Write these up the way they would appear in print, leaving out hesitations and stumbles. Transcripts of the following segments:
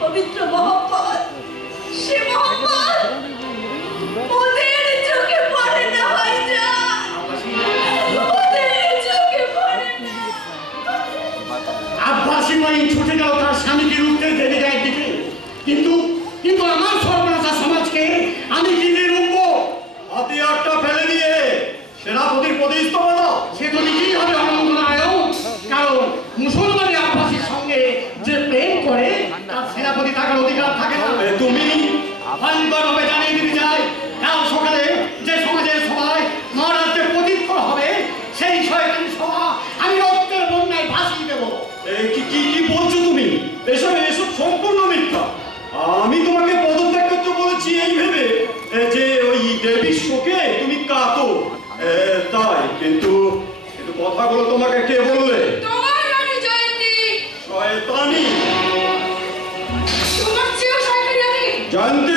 पवित्र मोहब्बत से मोहब्बत ওদের চোখে পড়ে না ভাইজান ওদের চোখে পড়ে না আব্বাসী মাই ছুটে যাও তার স্বামীকে রুখতে দেবে গায়ের দিকে কিন্তু কিন্তু আমার সর্বনাশা সমাজকে আমি কি দিয়ে রুখবো হাতিয়ারটা ফেলে দিয়ে সেনাপতির পদস্থ বলো সে তো নিজেই হবে অনন্ত নারায়ণ কারণ মুসলমানি আব্বাসীর সঙ্গে যে প্রেম করে তার সেনাপতি থাকার অধিকার থাকে না তুমি ভয়ঙ্করভাবে জানিয়ে দিতে চাই কাল সকালে যে সমাজের সভায় মহারাজ্যে পবিত্র হবে সেই শয়তানি সভা আমি রক্তের বন্যায় ভাসিয়ে দেবো। কি কি কি বলছো তুমি? এসব এসব সম্পূর্ণ মিথ্যা। আমি তোমাকে পদত্যাগ করতে বলেছি এই ভেবে যে ওই দেবীর শোকে তুমি কাঁদো তাই কিন্তু কিন্তু কথাগুলো তোমাকে কে বললে? তোমার রানী জয়ন্তী। শয়তানি? তোমার চেয়েও শয়তানি আমি। জয়ন্তী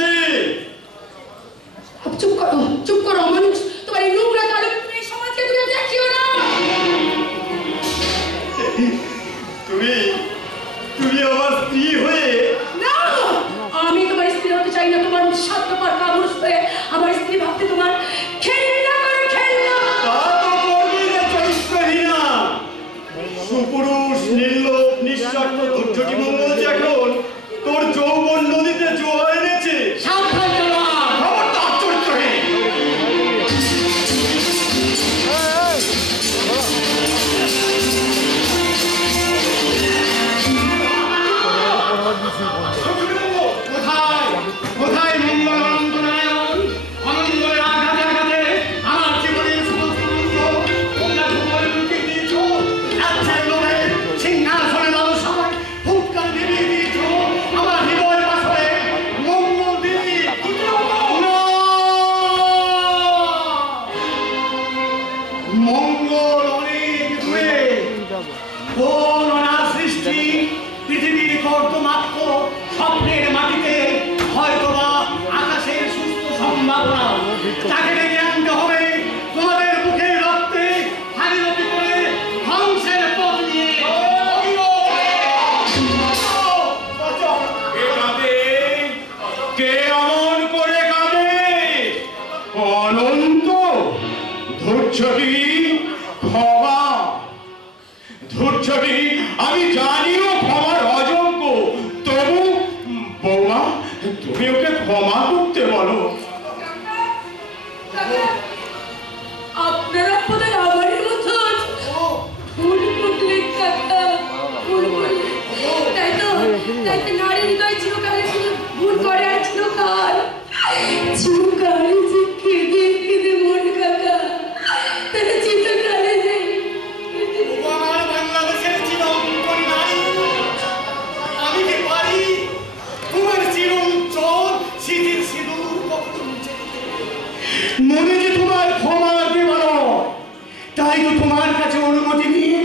চুপ করো অমানুষ তোমার এই নোংরা কালো এই সমাজকে তুমি দেখিও না তুমি তুমি আমার স্ত্রী হয়ে না আমি তোমার স্ত্রী হতে চাই না তোমার স্বার্থপর কাপুরুষ হয়ে আমার স্ত্রী ভাবতে তোমার খেলনা করে খেলনা তা তো করবি না চরিত্রহীনা সুপুরুষ নির্লোভ নিঃস্বার্থ ধৈর্যটি মঙ্গল যে এখন তোর যৌবন নদীতে জোয়ার এনেছে সাবধান খবরদার চরিত্রহীন কোথায় কোথায় মঙ্গল অনন্ত নারায়ণ অনন্তরের আঘাতে আঘাতে আমার জীবনের সমস্ত তোমরা ভূগোল লুটিয়ে দিয়েছ রাজ্যের লোভে সিংহাসনে লালসায় ফুৎকার নিভিয়ে দিয়েছ আমার হৃদয় পাশে মঙ্গল দিদি মঙ্গল অনেক দূরে কোন অনার সৃষ্টি পৃথিবীর কর্দমাক্ষ স্বপ্নের মাটিতে হয়তোবা আকাশের সুস্থ সম্ভাবনা তাকে ডেকে আনতে হবে তোমাদের মুখের রক্তে ভাগীরথী করে ধ্বংসের পথ নিয়ে কে অমন করে কাঁদে অনন্ত ধৈর্যটি ক্ষমা ধৈর্যটি আমি জানিও ক্ষমার অযোগ্য তবু বৌমা তুমি ওকে ক্ষমা করতে বলো আপনারা বোধহয় আমারই মতন ভুল করলেন কাকা ভুল করলেন তাই তো নারী হৃদয় চিরকালে শুধু ভুল করে আর চিরকাল চিরকাল যে কেঁদে কেঁদে মন কাকা তারা চিরকালে যে বাংলাদেশের চিরন্তন নারী আমি কি পারি তোমার চিরন্তন স্মৃতির সিঁদুর কখনো মুছে দিতে মনে যে তোমার ক্ষমা দেবার তাই তো তোমার কাছে অনুমতি নিয়ে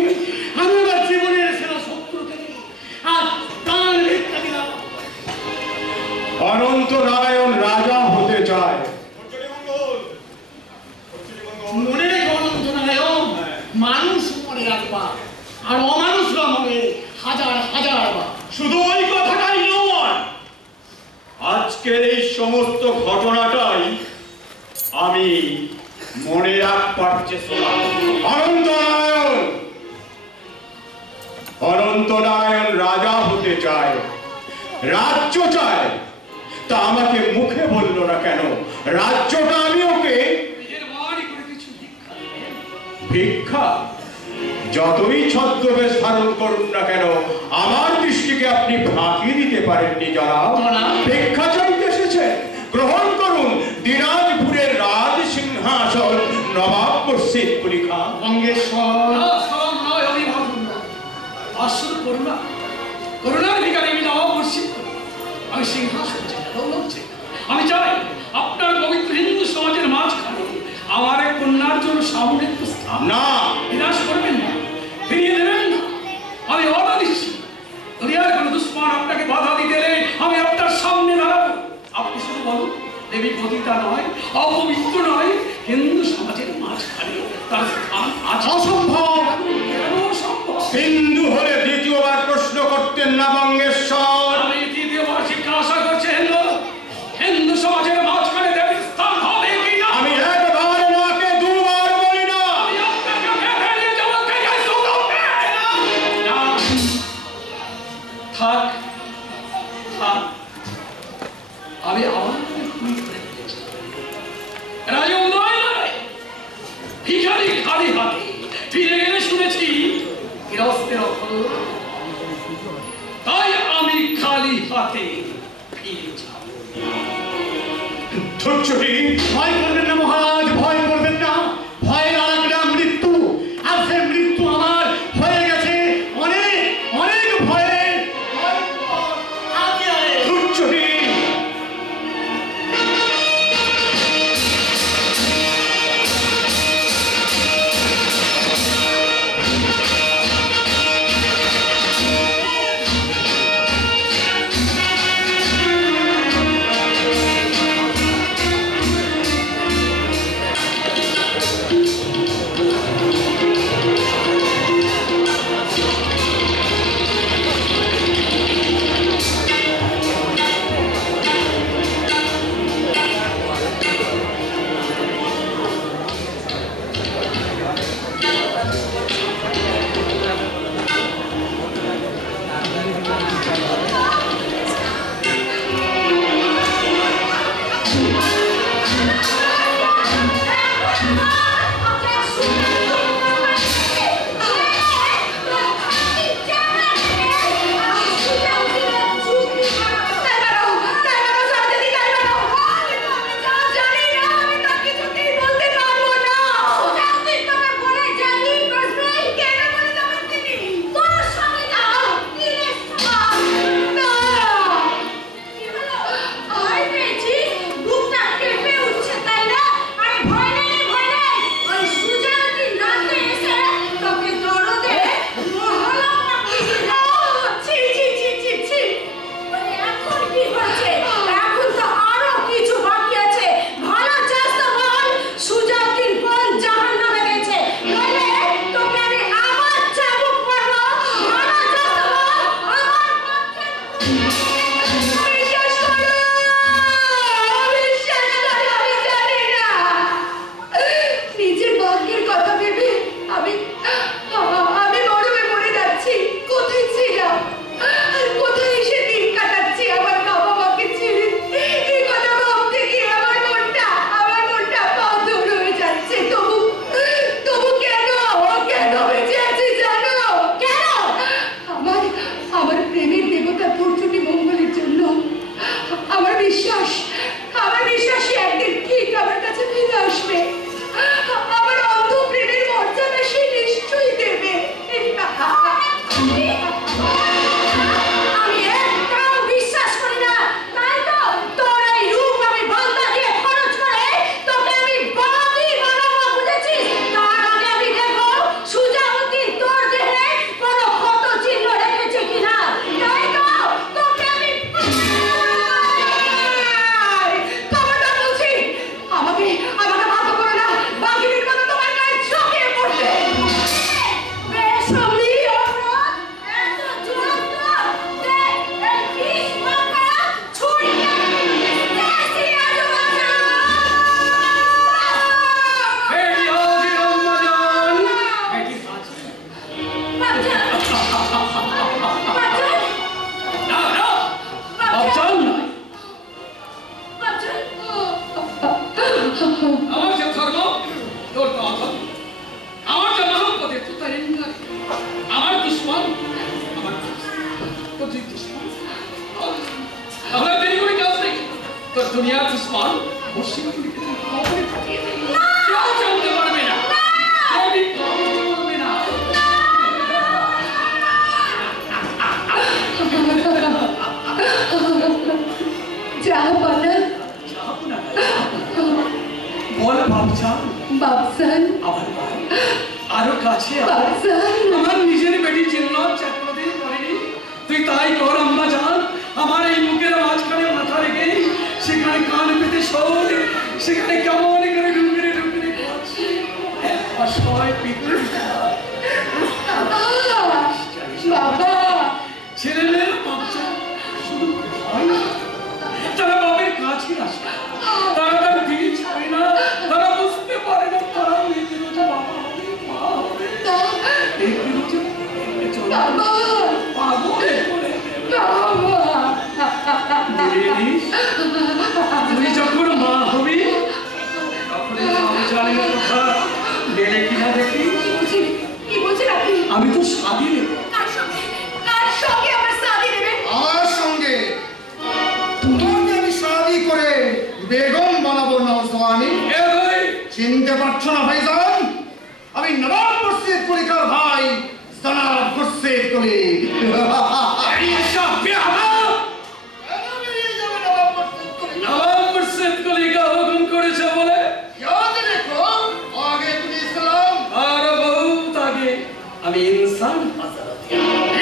আমি আমার জীবনের সেরা শত্রুকে আর তার ভিক্ষা দিলাম অনন্ত নারায়ণ রাজা হতে চায় মনে রেখে অনন্ত নারায়ণ মানুষ মনে রাখবা আর অমানুষরা মনে হাজার হাজার বার শুধু ওই কথাটাই নয় আজকের এই সমস্ত ঘটনাটাই আমি মনে রাখবার চেষ্টা অনন্ত নারায়ণ রাজা হতে চায় রাজ্য চায় তা আমাকে মুখে বললো না কেন রাজ্যটা আমি ওকে ভিক্ষা যতই ছদ্মবেশ ধারণ করুন না কেন আমার দৃষ্টিকে আপনি ফাঁকি দিতে পারেননি যারা ভিক্ষা চাইতে এসেছে গ্রহণ করুন দিনাজপুরের রাজ সিংহাসন নবাব মুর্শিদ কুলি খান করুণার ভিখারি আমি নবাব মুর্শিদ আমি সিংহাসন চাই আমি চাই আপনার পবিত্র হিন্দু সমাজের মাঝখানে আমার এক কন্যার জন্য সামরিক প্রস্তাব না নিরাশ করবেন না ফিরিয়ে দেবেন না আমি অর্ডার দিচ্ছি দুনিয়ার কোনো দুশ্মন আপনাকে বাধা দিতে এলে আমি আপনার সামনে দাঁড়াবো আপনি শুধু বলুন দেবী পতিতা নয়, অপবিত্র নয়, হিন্দু সমাজের মাঝখানে তার স্থান আছে। অসম্ভব। কেন অসম্ভব? হিন্দু হলে দ্বিতীয়বার প্রশ্ন করতেন না বঙ্গেশ্বর। আমি দ্বিতীয়বার শিক্ষা আশা করছি হিন্দু সমাজের মাঝখানে দেবীর স্থান হবে কিনা। আমি একবার নাকে দুবার বলি না। আমি আপনাকে বেঁধে নিয়ে যাবো, কেন শুনবে না? থাক থাক, আমি আমার রাজা উদয় নয়, ভিখারি খালি হাতে ফিরে গেলে শুনেছি গৃহস্থের অফল, তাই আমি খালি হাতে ফিরে যাব। ধৈর্যটি ভয় করবেন না মহারাজ, ভয় করবেন না। ভয়ের আর একটা মৃত্যু, আর সে মৃত্যু আমার হয়ে গেছে অনেক অনেক ভয়ের। ধৈর্যটি দুনিয়ার দুশ্মন মুর্শিদকে কবরে পাঠিয়ে দেবে। কেউ জানতে পারবে না, দেবী কবরে পাবে না। জাহাপানা বল বাবজান, বাবজান আমার ভাই আরো কাছে বাবজান, আমার নিজের বেটি চিল্লার চাকরদিন করেনি, তুই তাই কর আম্মা জান। আমার এই মুখের মাঝখানে মাথা রেখে সেখানে কান পেতে কিশোর সেখানে কেমন করে ডুবরে ডুবরে খাচ্ছে অসহায় পিতৃতা। বাবা ছেলেমেয়ের বাচ্চা শুধু ভয়, তারা বাবের কাছে আসে, তারা তার দিকে ছাড়ে না, তারা বুঝতে পারে না তারা নিজের যে বাবা হবে, মা হবে, একদিন যে বাবা পাগলে পড়ে বাবা তুই যখন মা হবি তখন আমি জানি না কথা বেড়ে কিনা দেখি। কি বলছেন আপনি? আমি তো শাদি নেব। কার সঙ্গে আমার শাদি নেবেন? আমার সঙ্গে তোমাকে আমি শাদি করে বেগম বানাবো নওজওয়ানি। চিনতে পারছো না ভাইজান? আমি নবাব মুর্শিদ কলিকার ভাই জনাব মুর্শিদ কলি। নবাব মুর্শিদ কলিকা হুকুম করেছে বলে আগে তুমি ইসলাম আর বহুত আগে আমি ইনসান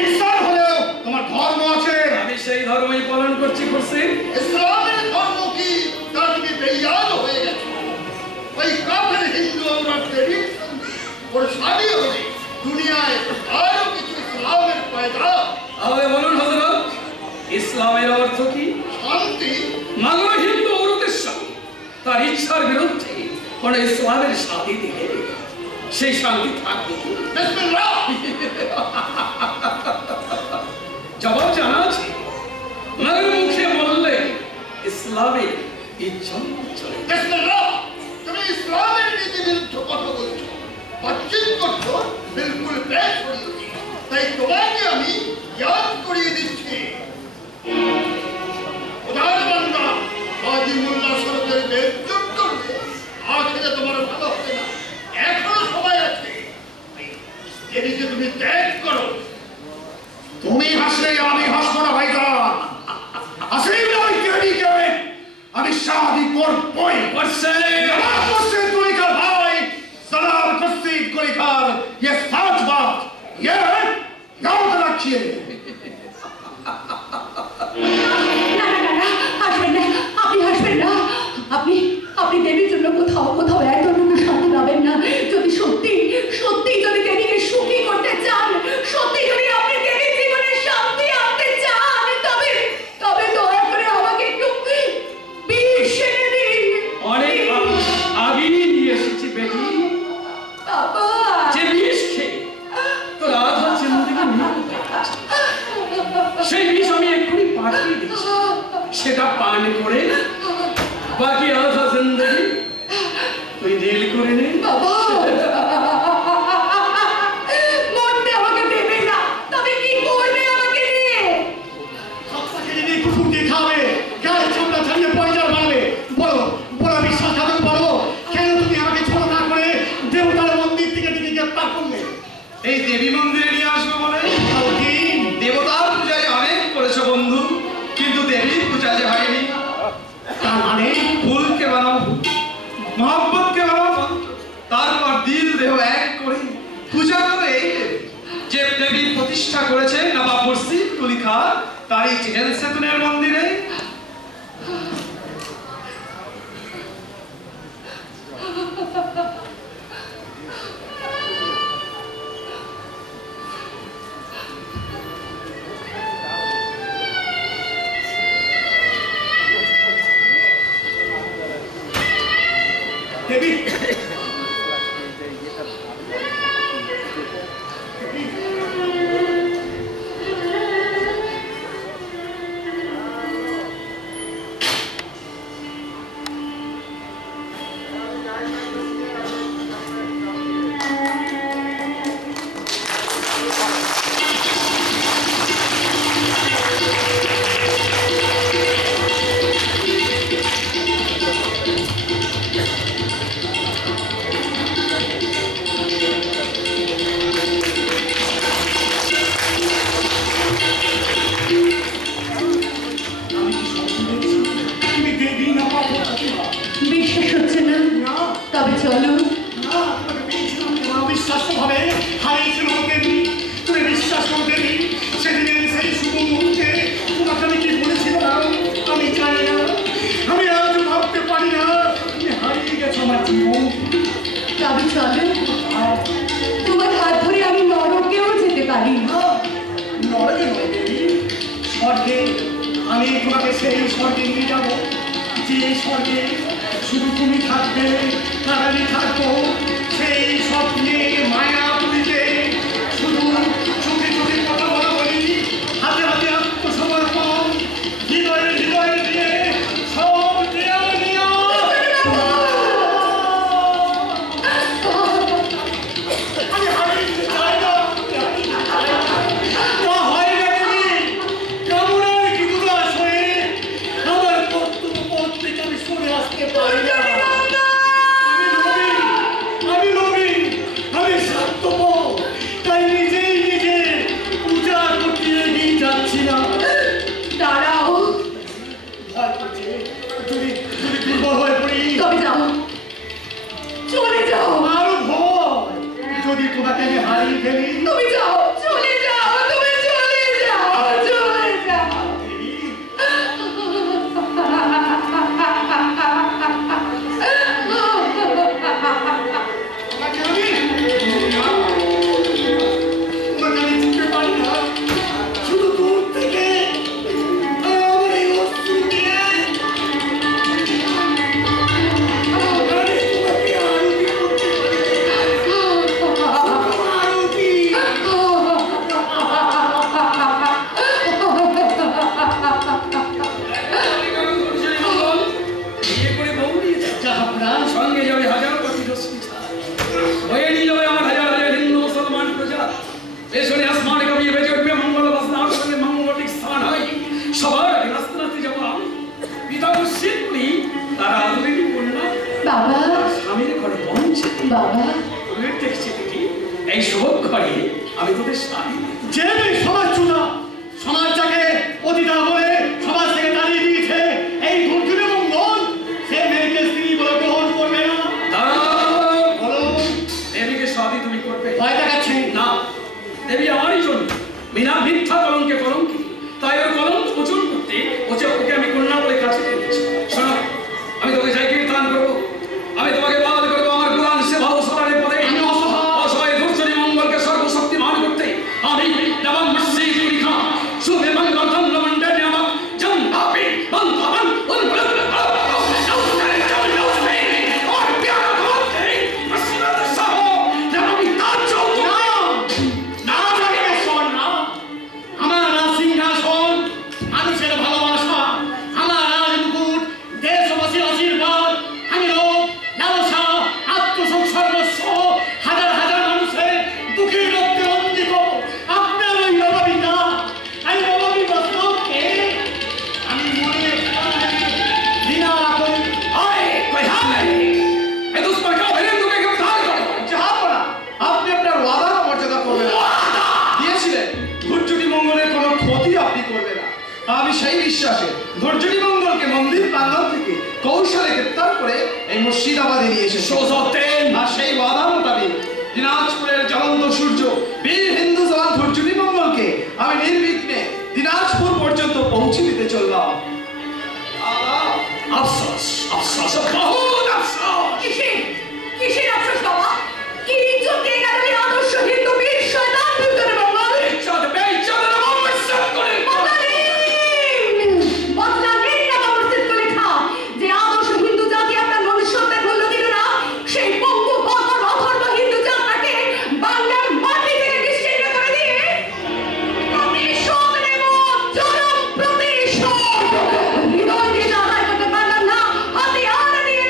ইনসান হলেও তোমার ধর্ম আছে। আমি সেই ধর্মই পালন করছি মুর্শিদ। ইসলামের ধর্ম কি তা তুমি বেয়াদ হয়ে গেছো। ওই কাফের হিন্দু আমরা দেবী ওর শাদী হলে দুনিয়ায় আরো কিছু ইসলামের পয়দা। তাহলে বলুন হযরত, ইসলামের অর্থ কি? শান্তি। মাগো হিন্দু ঔরতের সঙ্গে তার ইচ্ছার বিরুদ্ধে কোন ইসলামের শান্তি দিলে সেই শান্তি থাকবে কি? বিসমিল্লাহ। জবাব জানা আছে, মাগো মুখে বললে ইসলামের ইজ্জত চলে। বিসমিল্লাহ। তুমি ইসলামের নীতি বিরুদ্ধে কথা বলছো, বাতচিত করছো, বিলকুল বেশ করিয়েছি। তাই তোমাকে আমি ইয়াদ করিয়ে দিচ্ছি, খোদার বান্দা হাজী মোল্লা শরফের বেজ্জত করলে আখেরে তোমার ভালো হবে না। এখনো সময় আছে, এদিকে তুমি ত্যাগ করো। তুমি হাসলে আমি হাসবো না ভাইজান। আসলে ওই দেবীকে আমি শাদি করবই। जनाब मुर्शिद कुलीकर भाई जनाब मुर्शिद कुलीकर, ये सच बात, ये याद रखिए। না না না হাসবেন না, আপনি হাসবেন না। আপনি দেবীর জন্য কোথাও এতটুকু শান্তি পাবেন না। যদি সত্যি যদি দেবীকে সুখী করতে চান, সত্যি যদি আপনি দেবীর জীবনে শান্তি আনতে চান, তবে দয়া করে আমাকে একটু বিষ এনে দিন। অনেক আগেই নিয়ে এসেছি বেটি, বাবা যে বিষ খেয়ে তোর আধা জিন্দেগি নিয়ে গেছে। সেই বিষ আমি এক্ষুনি পাঠিয়ে দিচ্ছি, সেটা পান করে বাকি আধা জিন্দেগি তুই নীল করে নে। বাবা মরতে আমাকে দেবে না, তবে কি করবে আমাকে দিয়ে? সবটাকে যদি কুকুর দিয়ে খাবে, গায়ে চামড়া ছাড়িয়ে পয়সা বাড়বে। বলো বলো বিশ্বাসঘাতক বলো, কেন তুমি আমাকে ছোট না করে দেবতার মন্দির থেকে তুমি গ্রেপ্তার করলে? এই দেবী মন্দিরে নিয়ে আসবো বলে তাও কি? দেবতার পূজায় অনেক করেছো বন্ধু, কিন্তু দেবীর পূজা যে হয়নি। তার মানে ফুলকে বানাও মোহাম্মদকে বানাও মন্ত্র, তারপর দিল দেহ এক করে পূজা করে এই দেবী যে দেবীর প্রতিষ্ঠা করেছে নবাব মুর্শিদ কুলি খান, তারই চেহেল সেতুনের মন্দিরে। দেবী বিশ্বাস হচ্ছে না? তবে চলো। অবিশ্বাস্যভাবে হারিয়েছিল দেবী, তুমি বিশ্বাস করো দেবী। সেদিনের সেই শুভ মুহূর্তে তোমাকে আমি কি বলেছিলাম আমি জানি না। আমি আজ ভাবতে পারি সেই স্বর্গে শুধু তুমি থাকবে আর আমি থাকবো সেই স্বপ্নে মায়াপুরীতে শুধু চোখে চোখে কথা বলা বলি হাতে হাতে আত্মসমর্পণ হৃদয়ে হৃদয়ে দিয়ে সব দেওয়া নিয়া আমি হারিয়ে দিতে চাই না তা হয় না তুমি কামড়ার কিছুটা সয়ে আমার কর্তব্য পথ থেকে আমি সরে আসতে পারি না আমি নবীন আমি স্বার্থপর তাই নিজেই নিজে পূজা করতে এগিয়ে যাচ্ছি না দাঁড়াও, ভয় করছে যদি যদি দুর্বল হয়ে পড়ি তবে যাও, চলে যাও, আরো ভয় যদি তোমাকে আমি হারিয়ে ফেলি তুমি যাও, চলে যাও, তুমি চলে যাও, চলে যাও। তোমাকে আমি চিনতে পারি না শুধু দূর থেকে আমার এই অস্ত্র দিয়ে আমি তোমাকে আরতি করতে পারি আরতি বিয়ে করে বউ নিয়ে যাও। যাহারা সঙ্গে যাবে হাজার কোটি রশ্মিছা, হয়ে নিয়ে যাবে আমার হাজার হাজার হিন্দু মুসলমান প্রজা। পেছনে আসমানে কামিয়ে বেজে উঠবে মঙ্গল বাসনার সঙ্গে মঙ্গলিক স্থান হয়। সবার আগে নাচতে নাচতে যাবো আমি। পিতা মুর্শিদ বলি তারা আধুনিক কন্যা বাবা, স্বামীর ঘরে পৌঁছে বাবা, দেখছি দেখি এই শুভ ঘরে আমি তোদের স্বামী। যে সমাজচ্যুতা সমাজটাকে অধিকার বলে সমাজ থেকে তাড়িয়ে দিয়েছে এই ধর্ষণের মঙ্গল সে মেয়েকে স্ত্রী বলে গ্রহণ করবে না দাঁড়াও, বলো দেবীকে স্বামী তুমি করবে ভয় দেখাচ্ছি না। দেবী আমারই জন্য বিনা মিথ্যা কলঙ্কে কলঙ্কি, তাই ওর কলঙ্ক মোচন করতে ওকে আমি কন্যা বলে কাছে টেনেছি। শোনো, আমি তোকে যাই কীর্তন করবো, আমি তোমাকে বাদ করবো আমার কোরআন সেবা ও সরণের পদে। আমি অসহায় দুর্জনী মঙ্গলকে সর্বশক্তিমান করতে আমি নবম মসজিদ লিখা শুভে মঙ্গল চন্দ্র মন্ডল নামক জন্মাপি বন্ধন আমার সিংহাসন মানুষের ভালোবাসা আমার রাজমুকুট দেশবাসীর আশীর্বাদ আমি লোক লালসা আত্মসংসর্বস্ব হাজার হাজার মানুষের দুঃখের রক্তে অঙ্কিত আপনার ওই নবাবিতা আমি নবাবী বাস্তবকে আমি মনে ঘৃণা করি আপনি আপনার ওয়াদার মর্যাদা করবেন না। দিয়েছিলেন ধৈর্যটি মঙ্গলের কোনো ক্ষতি আপনি করবেন না। আমি সেই বিশ্বাসে ধৈর্যটি মঙ্গলকে মন্দির প্রাঙ্গণ থেকে কৌশলে গ্রেপ্তার করে এই মুর্শিদাবাদে নিয়ে এসেছি। আর সেই ওয়াদা মোতাবেক দিনাজপুরের জ্বলন্ত সূর্য বীর হিন্দু জওয়ান ধৈর্যটি মঙ্গলকে আমি নির্বিঘ্নে দিনাজপুর পর্যন্ত পৌঁছে দিতে চললাম। আফসোস, আফসোস, বহুত আফসোস। কিসের আফসোস বাবা? কি ইজ্জত দিয়ে গেল এই আদর্শ হিন্দু বীর শয়তান ধৈর্যের মঙ্গল? ইজ্জত বেইজ্জতের অবশ্যই করে বদলা নিন না বাবরসিদ লেখা যে আদর্শ হিন্দু জাতি আপনার ভবিষ্যতের মূল্য দিল না, সেই পঙ্গু পতন অথর্ব হিন্দু জাতটাকে বাংলার মাটি থেকে নিশ্চিহ্ন করে দিয়ে প্রতিশোধ নেব, চরম প্রতিশোধ। হৃদয় দিয়ে আদায় করতে পারলাম না, হাতে আর নিয়ে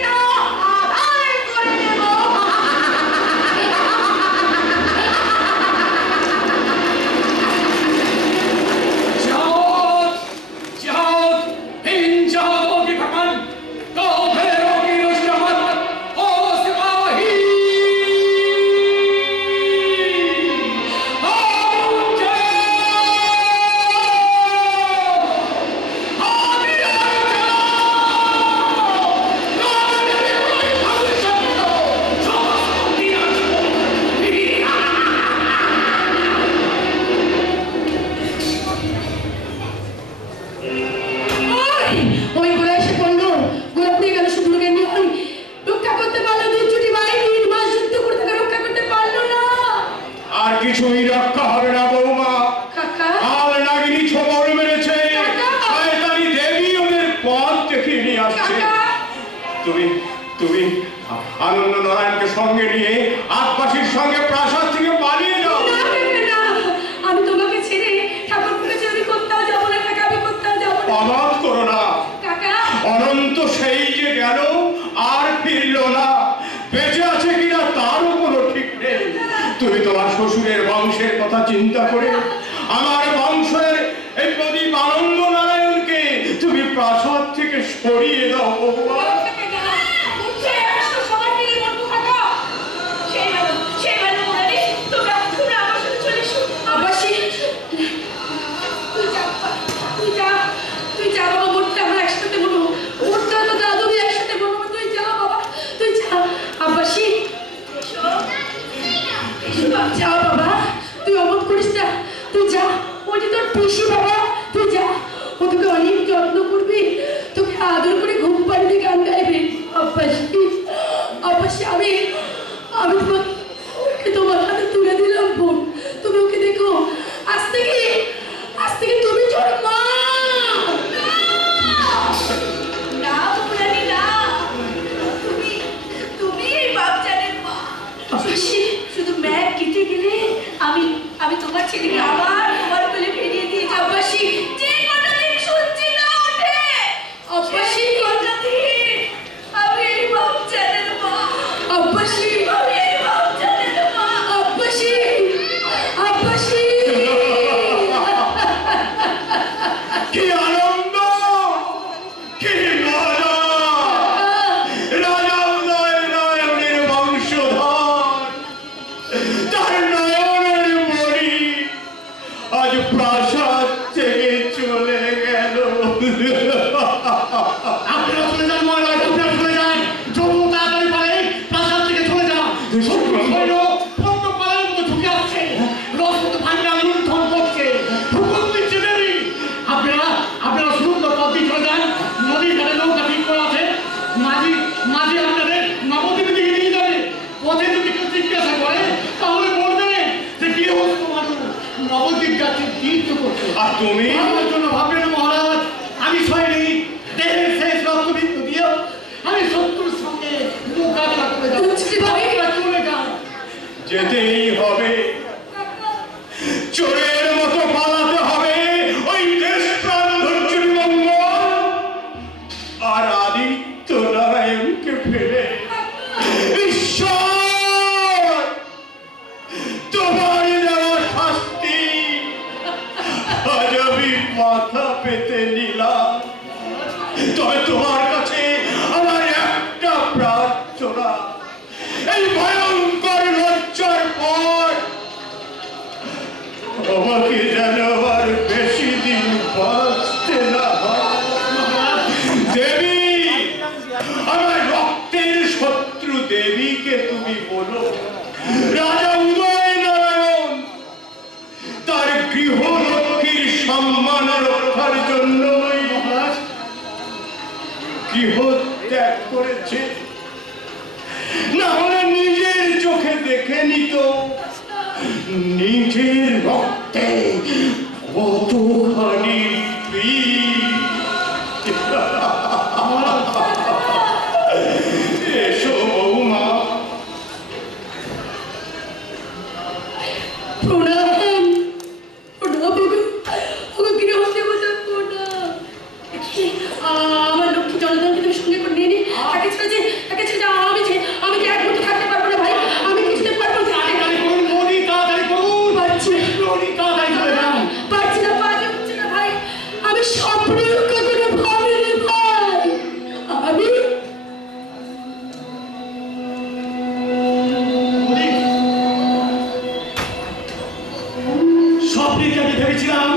ফিরিয়ে নিয়ে আসছে। তুমি তুমি আনন্দ নারায়ণকে সঙ্গে নিয়ে আটবাসীর সঙ্গে প্রাসাদ থেকে পালিয়ে যাও। আমি তোমাকে ছেড়ে ঠাকুরপুরে চুরি করতেও যাবো না কাকা, আমি করতেও যাবো না। অবাক করো না কাকা। অনন্ত সেই যে গেল আর ফিরল না, বেঁচে আছে কিনা তারও কোনো ঠিক নেই। তুমি তোমার শ্বশুরের বংশের কথা চিন্তা করে আমার বংশের এই প্রদীপ আনন্দ নারায়ণকে তুমি প্রাসাদ থেকে সরিয়ে দাও ভগবান। যাও বাবা, তুই অমত করিস না, তুই যা। ওই যে তোর পিসি বাবা, তুই যা, ও তোকে অনেক যত্ন করবি, তোকে আদর করে ঘুম পাড়িয়ে গান গাইবে। আব্বাসি আব্বাসি, আমি তোমার হাতে তুলে দিলাম বোন, তুমি ওকে দেখো। আজ থেকে তুমি তোর মা। না বুড়ানি না, তুমি এই বাচ্চাদের মা। শুধু ম্যাগ কেটে গেলে আমি তোমার ছেলেকে আবার তোমার কোলে ফিরিয়ে দিয়ে যাবো। যে কটা দিন শুনছি না ওঠে, সেই কটা দিন আমি এই বাচ্চাদের মা। আব্বাসি আমি এই বাচ্চাদের মা। আব্বাসি আব্বাসি, কি আনন্দ, কি মজা! রাজা উদয় নারায়ণের বংশধর, তার নয়নের মণি আজ প্রাসাদ থেকে চলে গেল। আপনারা চলে যান মহারাজ, আপনারা চলে যান, যত তাড়াতাড়ি পারে প্রাসাদ থেকে চলে যান। শত্রু সৈন্য পদ্ম পালের মতো ঢুকে আসছে, রক্ত ভাঙা লুণ্ঠন করছে, হুকুম দিচ্ছে দেবী। আপনারা সুন্দর পথ দিয়ে চলে যান, নদীর ধারে নৌকা ঠিক করা আছে, মাঝি আপনাদের নবদ্বীপ দিকে নিয়ে যাবে। পথে যদি কেউ জিজ্ঞাসা করে তাহলে বলবে যে কি হচ্ছে মানুষ নবদ্বীপ যাচ্ছে তীর্থ করছে। আর তুমি আমার জন্য ভাববে না মহারাজ, আমি সৈনিক, দেহের শেষ রক্তবিন্দু দিয়েও আমি শত্রুর সঙ্গে মোকাবিলা করে যাবো। চলে যান, যেতেই হবে, চোরের মতো পালাতে হবে ওই দেশ প্রাণ ধর্ষণ মঙ্গল আর আদিত্য নারায়ণকে ফেলে। ঈশ্বর, তোমার দেওয়া শাস্তি আজ আমি মাথা পেতে নিলাম। তবে তোমার কাছে আমার একটা প্রার্থনা, এই ভয়ঙ্কর লজ্জার পর আমাকে যেন আর বেশি দিন বাঁচতে না হয়। দেবী, আমার রক্তের শত্রু দেবীকে তুমি বলো, রাজা উদয় নারায়ণ তার গৃহলক্ষ্মীর সম্মান রক্ষার জন্যই গৃহ ত্যাগ করেছে, না হলে নিজের চোখে দেখে নিত নিজের রক্তে কতখানি এসো বৌমা। প্রণাম প্রণাম, ওকে গৃহস্থ বলতাম প্রণাম। আমার লক্ষ্মী জনগণকে তুমি সঙ্গে করে নিয়ে নি, তাকে ছেড়ে আমি কি এক মুহূর্তে থাকতে পারবো না ভাই, আমি কিছুতে পারবো না। তাড়াতাড়ি করুন মোদি, তাড়াতাড়ি করুন। পারছি না, তাড়াতাড়ি চলে যান। পারছি না, পারছি হচ্ছে না ভাই, আমি স্বপ্নের কখনো ভাবিনি ভাই। আমি স্বপ্নে কি আমি ভেবেছিলাম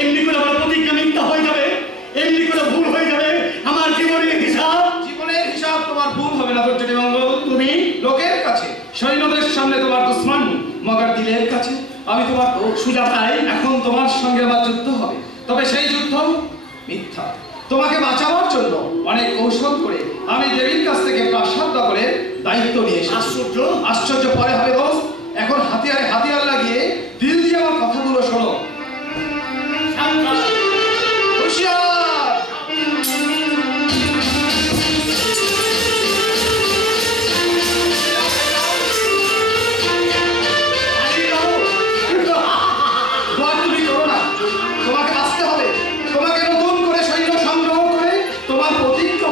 এমনি করে আমার প্রতিজ্ঞা মিথ্যা হয়ে যাবে, এমনি করে ভুল হয়ে যাবে আমার জীবনের হিসাব তোমার ভুল হবে না দুর্যোগী মঙ্গল। তুমি লোকের কাছে, সৈন্যদের সামনে তোমার দুশ্মন, মগার দিলের কাছে আমি তোমার সুজাতাই। এখন তোমার সঙ্গে আমার যুদ্ধ হবে, তবে সেই যুদ্ধ মিথ্যা। তোমাকে বাঁচাবার জন্য অনেক কৌশল করে আমি দেবীর কাছ থেকে প্রাসাদ দখলের দায়িত্ব নিয়ে এসেছি। আশ্চর্য, আশ্চর্য পরে হবে দোস্ত, এখন হাতিয়ারে হাতিয়ার লাগিয়ে দিল দিয়ে আমার কথাগুলো শোনো। হুঁশিয়ার!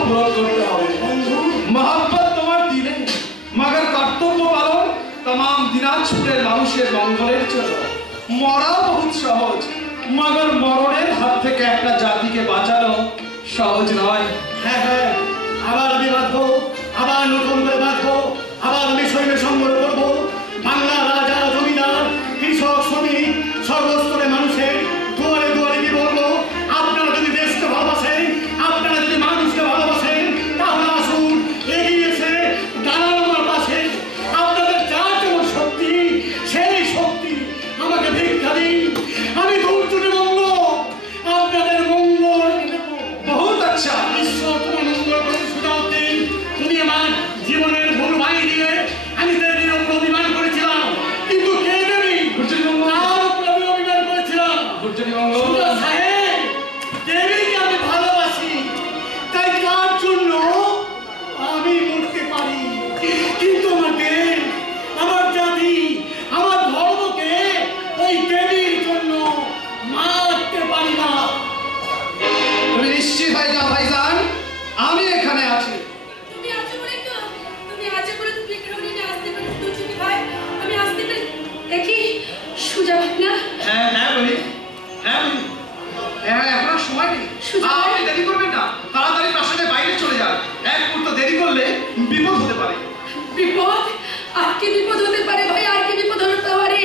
পূরণ করতে হবে। मोहब्बत তোমার দিলে मगर কর্তব্য পালন तमाम দিনাজপুরের মানুষের মঙ্গলের জন্য। মরা বহুত সহজ मगर মরণের হাত থেকে একটা জাতিকে বাঁচানো সহজ নয়। হ্যাঁ হ্যাঁ, আবার আমি বাঁধবো, আবার নতুন করে বাঁধবো, আবার আমি সৈন্য সংগ্রহ করবো। বাংলা রাজা, জমিদার, কৃষক, শ্রমিক, সর্বস্তরের মানুষের দুয়ারে দুয়ারে কি বলবো, আপনারা যদি দেশকে ভালোবাসেন, আপনারা যদি মানুষকে ভালোবাসেন, তাহলে আসুন এগিয়ে এসে দাঁড়ান আমার পাশে। আপনাদের যার যেমন শক্তি, সেই শক্তি আমাকে ভিক্ষা দিন। আমি দুর্যোগে মঙ্গল, আপনাদের মঙ্গল দেবো। बहुत अच्छा। ঈশ্বর তোমার মঙ্গল করে সুযোগ দিন। তুমি আমার জীবনের ভুল ভাই দিয়ে আমি দেবীর উপর অভিমান করেছিলাম, কিন্তু কে দেবী? তার উপর আমি অভিমান করেছিলাম। সুজা সাহেব, দেবীকে আমি ভালোবাসি, তাই তার জন্য আমি মরতে পারি, কিন্তু আমাকে, আমার জাতি, আমার ধর্মকে ওই দেবীর জন্য মারতে পারি না। তুমি নিশ্চিত হয়ে যাও ভাইজান, আমি এখানে আছি। তুমি আছো বলে তো, তুমি আছো বলে তুমি গ্রহণে আসতে পারো দুজনে ভাই। আমি আসতে পারি দেখি সুজা ভাই না? হ্যাঁ হ্যাঁ বলি, হ্যাঁ বলি, হ্যাঁ এখন আর সময় নেই। আপনি দেরি করবেন না, তাড়াতাড়ি প্রাসাদের বাইরে চলে যান। এক মুহূর্ত দেরি করলে বিপদ হতে পারে। বিপদ? আর কি বিপদ হতে পারে ভাই? আর কি বিপদ হতে পারে?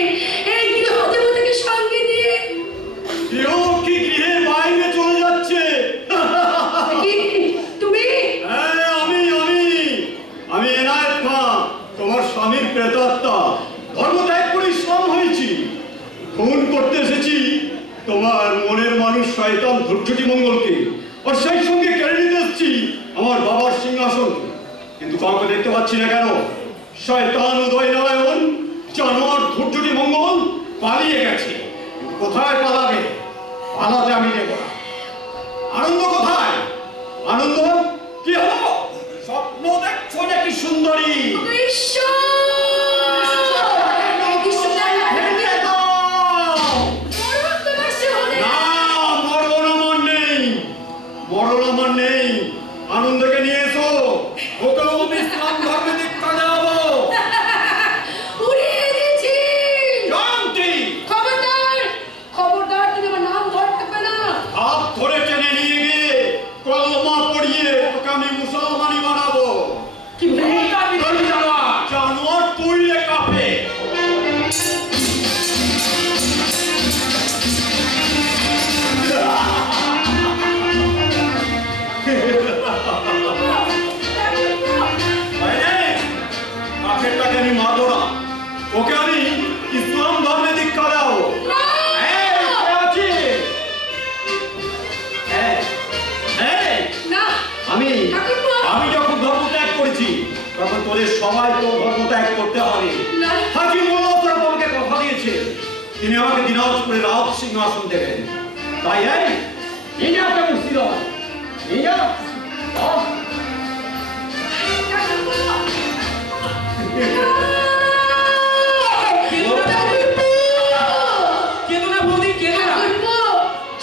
এই গৃহ দেবতাকে সঙ্গে নিয়ে কেউ কি গৃহের বাইরে চলে যাচ্ছে? কি তুমি? হ্যাঁ, আমি এনায়েত খান, তোমার স্বামীর প্রেতাত্মা। ধর্ম ত্যাগ করে ইসলাম হয়েছি, খুন করতে এসেছি তোমার মনের মানুষ শয়তান ধৈর্যটি মঙ্গলকে, আর সেই সঙ্গে কেড়ে নিতে এসেছি আমার বাবার সিংহাসন। কিন্তু কাউকে দেখতে পাচ্ছি না কেন? শয়তান উদয় নারায়ণ, জানোয়ার ধৈর্যটি মঙ্গল পালিয়ে গেছে। কিন্তু কোথায় পালাবে? পালাতে আমি দেব না। আনন্দ কোথায়? আনন্দ কি হলো? স্বপ্ন দেখছো নাকি সুন্দরী? মরণ আমার নেই। আনন্দকে নিয়ে এসো, ওকেও আমি ইসলাম ধর্মে দীক্ষা দেওয়াবো। খবরদার, তুমি আমার নাম ধরে থাকবে না। হাত ধরে টেনে নিয়ে গিয়ে কলমা পড়িয়ে ওকে আমি মুসলমানি বানাবো। কি বলে? জানোয়ার তুললে কাঁপে। কাকেরটাকে আমি মারবো না, ওকে আমি ইসলাম ধর্মে দীক্ষা দেবো। আমি যখন ধর্ম ত্যাগ করেছি তখন তোদের সবাই তো ধর্ম ত্যাগ করতে হবে। হাকিম মোল্লা তোরা আমাকে কথা দিয়েছে, তিনি আমাকে দিনাজপুরে রাজ সিংহাসন দেবেন। তাই এই যে আপনার মুর্শিদাবাদ, এই যে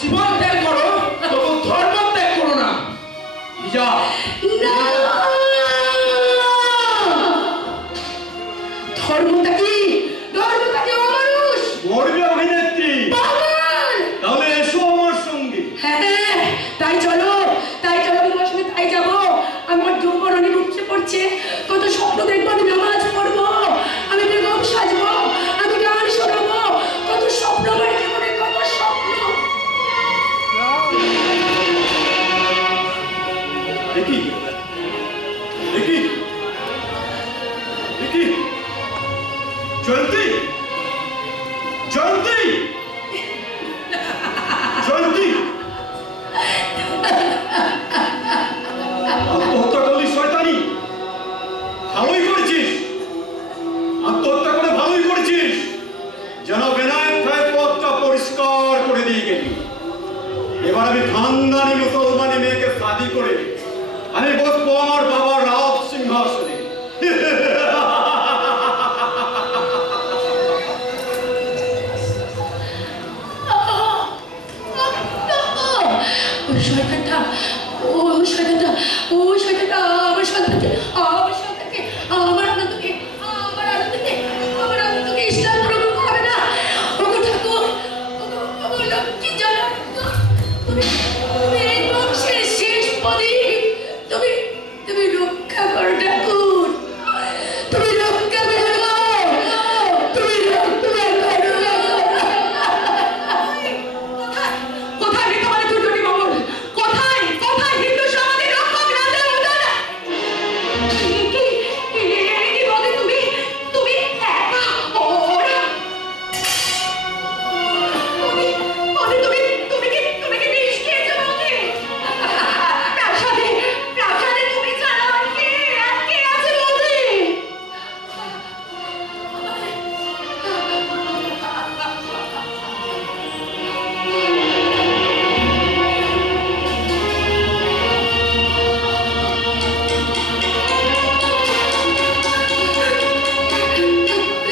জীবন ত্যাগ করো, তবু ধর্ম ত্যাগ করো না। ধর্মটা কি অমানুষ? মরবে অভিনেত্রী, তাহলে এসো আমার সঙ্গে। হ্যাঁ, তাই চলো তোমার সঙ্গে, তাই যাবো। আমার যৌবন অনেক উপচে পড়ছে, কত স্বপ্ন দেখবো, আমি নামাজ পড়বো, আমি বেগম সাজবো, আমি গান শোনাবো, কত স্বপ্ন আমার জীবনে, কত স্বপ্ন। দেখি দেখি দেখি জয়ন্তী, জয়ন্তী, জয়ন্তী, আত্মহত্যা করলি শয়তানি, ভালোই করেছিস। আত্মহত্যা করে ভালোই করেছিস, যেন বেনায়ক ভাই পথটা পরিষ্কার করে দিয়ে গেলি। এবার আমি খানদানি মুসলমানি মেয়েকে শাদি করে আমি বসবো আমার বাবার রাজ সিংহাসনে। ও তুমি রক্ষা করো ঠাকুর, তুমি রক্ষা করো, তুমি রক্ষা করো। কোথায় তোমার দুর্যোগী মঙ্গল? কোথায় কোথায় হিন্দু সমাজের রক্ষক রাজা উদয়? কি বলে তুমি? তুমি একা ওরা তুমি কি বিষ খেয়েছো বৌদি? প্রাসাদে তুমি ছাড়া আর কে আছে বৌদি?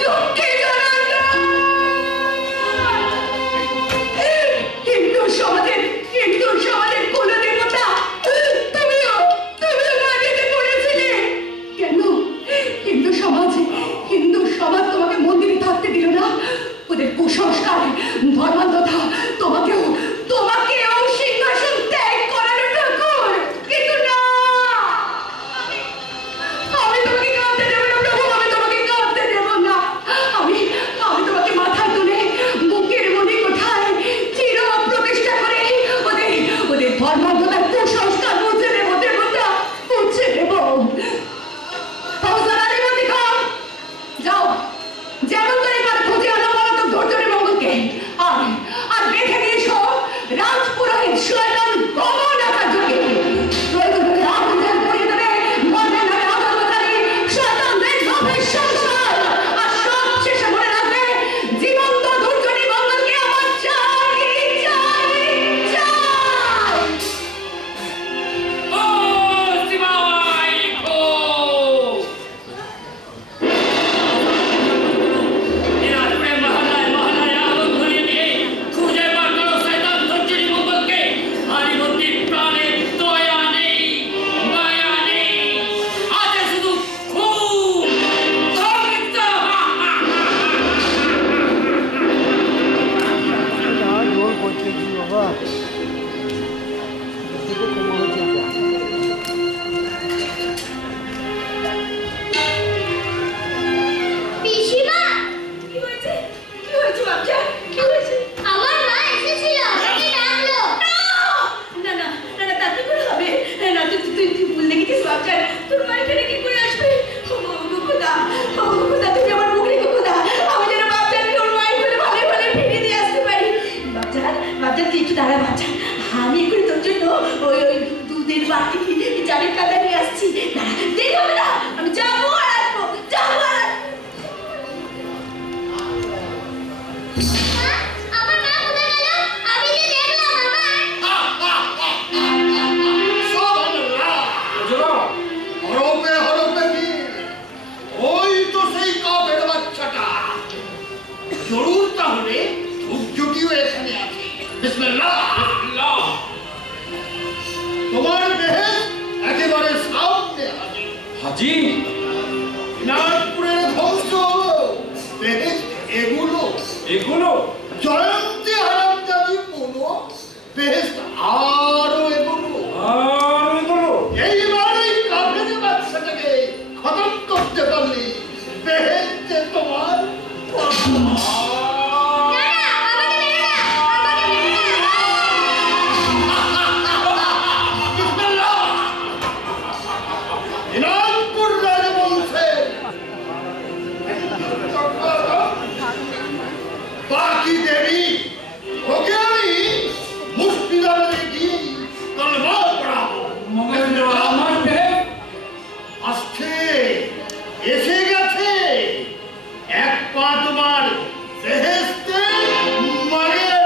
লক্ষ্মী জনার্দন! হিন্দু সমাজের কুলদেবতা তুমিও মাটিতে পড়েছিলে কেন? হিন্দু সমাজ তোমাকে মন্দিরে থাকতে দিল না। ওদের কুসংস্কার ধর্মান্ধতা তোমাকেও সিংহাসন ত্যাগ করার ঠাকুর। কিন্তু না, আমি তোমাকে কাঁদতে দেব না প্রভু, আমি তোমাকে কাঁদতে দেব না। আমি তোমাকে মাথায় তুলে বুকের মনে কোঠায় চির প্রতিষ্ঠা করে ওদের ধর্মান্ধতার কুসংস্কার মুছে দেব, দেবতা মুছে দেব। যাও, যেমন করে এবার খুঁজে আনো মারাত্মক ধৈর্যের মঙ্গলকে, আর বেঁধে দিয়েছ রাজপুরোহিত শয়তান গমনাথা যোগে। প্রয়োজন হলে আগুন পড়িয়ে দেবে মর্মের নামে আদরকারী শয়তানদের লোভের সংসার। আর সব শেষে মনে রাখবে, জীবন্ত ধৈর্যের মঙ্গলকে আমার চাই। ও শিবাই ও দিনাজপুরে মহল্লায় আগুন ধরিয়ে দিয়ে খুঁজে বার করো শয়তান ধৈর্যের মঙ্গলকে। আলিবর্তীর প্রাণে দয়া নেই, মায়া নেই, আছে শুধু খুন, ধর্মিতা। জোর করতে কি বাবা, কমা হচ্ছে। পিসিমা, কি হয়েছে বাচ্চা? কি হয়েছে? আমার মা এসেছিল, আমাকে ডাকলো। না তাতে করে হবে না। তুই ভুল লেগেছিস বাচ্চা। তোর মা এখানে কি করে আসবে? খোদা, তুমি আমার মুখ রেখে খোদা, আমি যেন বাচ্চাকে ওর মায়ের বলে ভালো ফিরিয়ে দিয়ে আসতে পারি। বাচ্চা তুই একটু দাঁড়া বাচ্চা, আমি এক্ষুনি তোর জন্য ওই দুধের বাটি চালের কাদা নিয়ে আসছি। দাঁড়া, দেরি হবে না, আমি যাবো আর আসবো। আমার মা কোথায় গেল? আমি যে দেখলাম হরপে কি ওই তো সেই কাপের বাচ্চাটা। জরুর তাহলে ধূপঝুটিও এখানে আছে। বিসমিল্লাহ। তোমার বেহেশত একেবারে সামনে হাজির। হাজি দিনাজপুরের ধ্বংস হলো, বেহেশত এগুলো জয়ন্তী হারামজাদি বলো, বেহেশত আরো এগুলো। এইবার এই কাফের বাচ্চাটাকে খতম করতে পারলি বেহেশতে তোমার দিনাজপুর রাজবংশের বাকি দেবী, ওকে আমি মুষ্টিদারে গিয়ে কলমা পড়াবো। আমার দেহ আসছে, এসে গেছে। এক পা তোমার বেহেশতে মারেন।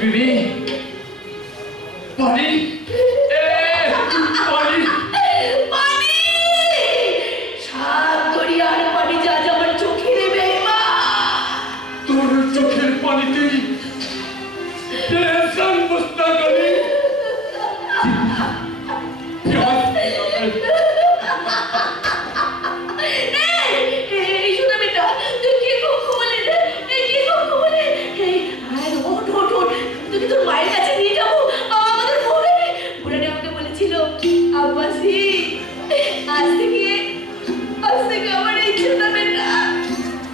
বিবি পানি পানি পানি সাত দরিয়ার পানি যা আমার চোখে দেবে মা তোর চোখের পানিতেই বস্তা গলি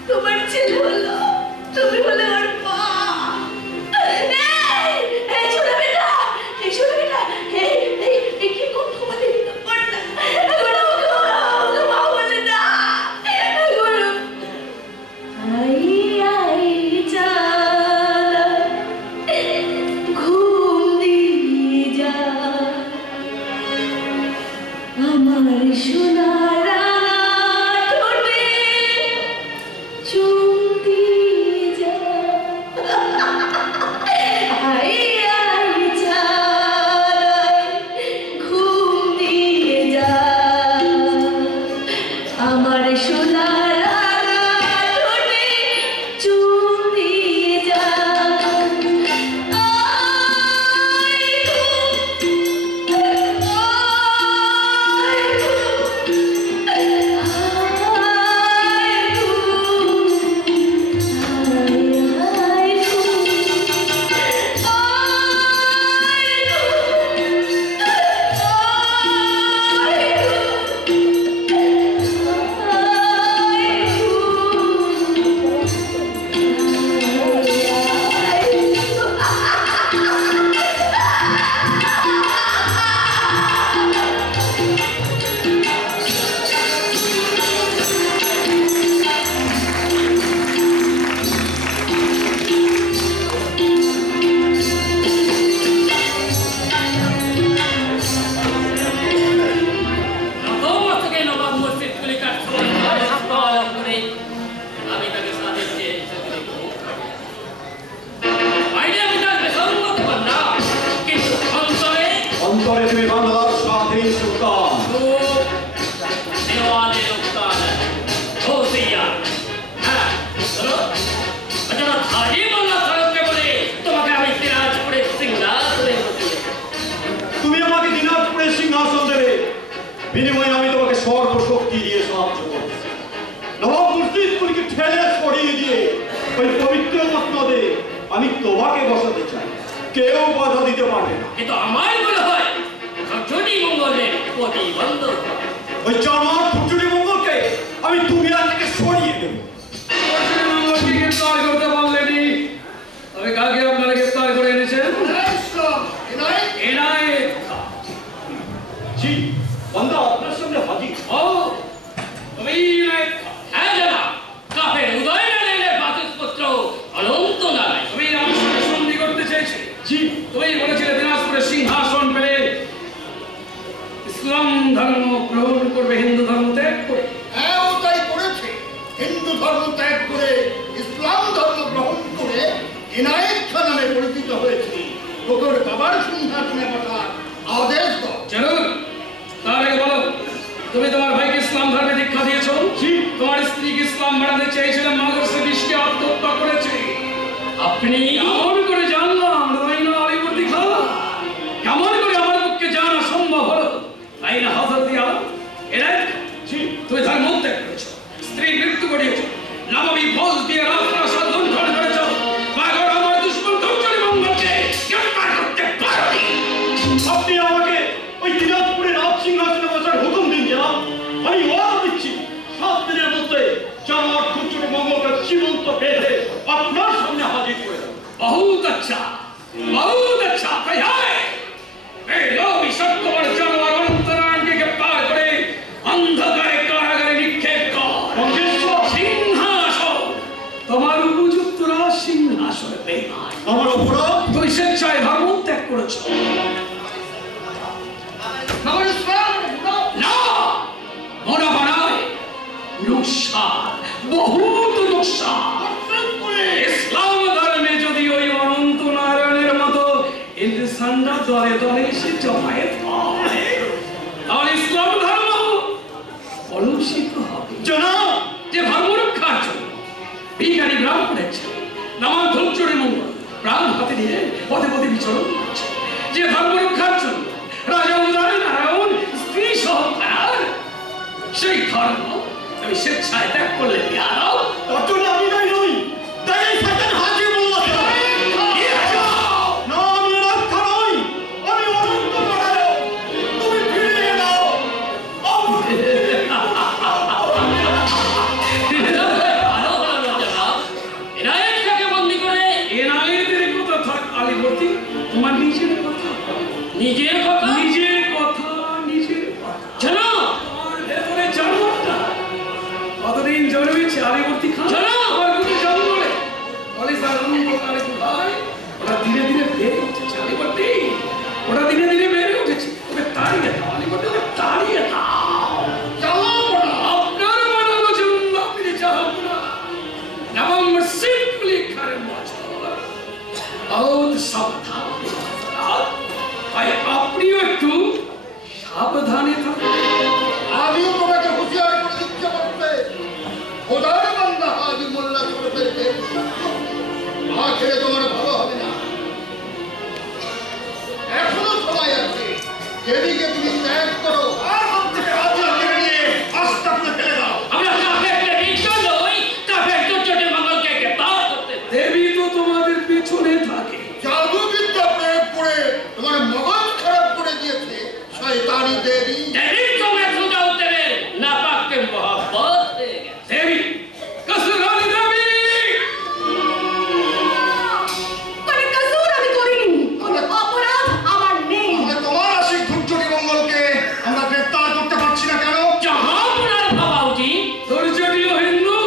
তোমার ছেলে হলো তুমি হলে ওর মা বিনিময়ে আমি তোমাকে সর্বশক্তি দিয়ে সাহায্য করব। নবাব মুর্শিদকে ঠেলে সরিয়ে দিয়ে ওই পবিত্র মসনদে আমি তোমাকে বসাতে চাই, কেউ বাধা দিতে পারবে না। কিন্তু আমার মনে হয় যদি মঙ্গলের প্রতিবন্ধক ওই জামাত হুজুরি মঙ্গলকে আমি দুনিয়া থেকে সরিয়ে দেব। মঙ্গলকে গ্রেফতার করতে পারলেনি, তবে কাকে আপনারা গ্রেফতার করে এনেছেন? এনায়েত খান। জি, বান্দা আপনার সামনে হাজির। ও তুমি এনায়েত খান? হ্যাঁ জনাব, কাফের উদয়নারায়ণের বাচস্পত্র অনন্ত নারায়ণ। তুমি আমার সাথে সন্ধি করতে চেয়েছিলে। জি, তুমি বলেছিলে দিনাজপুরের সিংহাসন পেলে ইসলাম ধর্ম গ্রহণ করবে, হিন্দু ধর্ম ত্যাগ করে। হ্যাঁ, ও তাই করেছে। হিন্দু ধর্ম ত্যাগ করে ইসলাম ধর্ম গ্রহণ করে ইনায়েত খান নামে পরিচিত হয়েছে। ওকে বাবার সিংহাসনে বসার আদেশ দাও। চলুন, তার আগে বলো, তুমি তোমার ভাইকে ইসলাম ধর্মে দীক্ষা দিয়েছো? জি। তোমার স্ত্রীকে ইসলাম বানাতে চেয়েছিলেন, মাদ্রাসা বিষকে আত্মহত্যা করেছে। আপনি কেমন করে জানলাম রাইনা আলিবর্দী খান? কেমন করে আমার পক্ষে জানা সম্ভব হলো? রাইনা হযরত আলম এনায়েত খান। জি, তুমি ধর্ম ত্যাগ করেছো, স্ত্রীর মৃত্যু ঘটিয়েছো, নবাবী ফৌজ দিয়ে রাজপ্রাসাদ লুণ্ঠন করেছো। পাগল আমার দুশমন ধৈর্যের মঙ্গলকে গ্রেফতার করতে পারোনি। আপনি আমাকে ওই দিনাজপুরের রাজ সিংহাসনে বসার হুকুম দিন জনাব। আমি ওয়াদা দিচ্ছি 7 দিনের মধ্যে জামাত হুজুরি মঙ্গলকে জীবন্ত বেঁধে আপনার সামনে হাজির করে দেব। बहुत अच्छा तैयार है। लोग सत्तर जानवर अंतराण के गिरफ्तार करे अंधकारे कारागारे निक्षेप कर सिंहासन তোমার উপযুক্ত রাজ সিংহাসন বেমান। আমার অপরাধ তুমি স্বেচ্ছায় ধর্ম ত্যাগ করেছো। আমার ইসলাম না, মোনা বানায় নুকসান, বহুত নুকসান। ইসলাম ধর্মে যদি ওই অনন্ত নারায়ণের আচরণ করছে, যে ধর্ম রক্ষার জন্য রাজা উদয় নারায়ণ স্ত্রী সহ ফেরার, সেই ধর্ম আমি স্বেচ্ছায় ত্যাগ করলে বিহারাও অর্জুন আমি নই, তাই এই শয়তান হাজি মোল্লা না, আমি রক্ষা নই, আমি অনন্ত নারায়ণ, তুমি ফিরিয়ে দাও। ভালো হলো না জনাব, এনায়েতকে বন্দি করে এনায়েতের কথা থাক আলীবর্দী, তোমার নিজের কথা, নিজের কথা নিজের কথা, নিজের কথা জনাব, তোমার ভেতরে জানোয়ারটা কতদিন জন্মেছে আলীবর্দী খান, আমার কোনো জন্ম নেই, কলিজার অন্ধকারে কোথায় ওরা ধীরে ধীরে বেড়ে উঠেছে আলীবর্দী, ওরা ধীরে ধীরে বেড়ে উঠেছে, ওকে তাড়িয়ে দাও আলীবর্দী, ওকে তাড়িয়ে দাও। আপনার বানানো জন্য আপনি যাও না, নভেম্বর সিম্পলি খারের বছর বহুত সাবধান, তাই আপনিও একটু সাবধানে থাকুন। আমিও তোমাকে হুঁশিয়ার করে দিচ্ছে বলতে, খোদার বান্দা হাজি মোল্লা সরফেরকে না খেলে তোমার ভালো হবে না। এখনো সময় আছে, যেদিকে তুমি ত্যাগ করো আর হাত থেকে হাত লাগিয়ে নিয়ে আস্তে আস্তে ফেলে দাও। আমরা কাফেরকে বিচ্ছন্ন নই, কাফের দুর্যোগের মঙ্গলকে গ্রেফতার করতে। দেবী তো তোমাদের পেছনে থাকে, জাদুবিদ্যা প্রয়োগ করে তোমার মগজ খারাপ করে দিয়েছে শয়তানি দেবী। দেবীর সঙ্গে সুজা উত্তরের নাপাককে মহব্বত হয়ে গেছে। দেবী কসরানি দেবী, কোনো কসুর আমি করিনি, কোনো অপরাধ আমার নেই। তাহলে তোমার আশিক ধূর্যটি মঙ্গলকে আমরা গ্রেফতার করতে পারছি না কেন? জাহাপুরার ভাবা উচিত দুর্যোগীও হিন্দু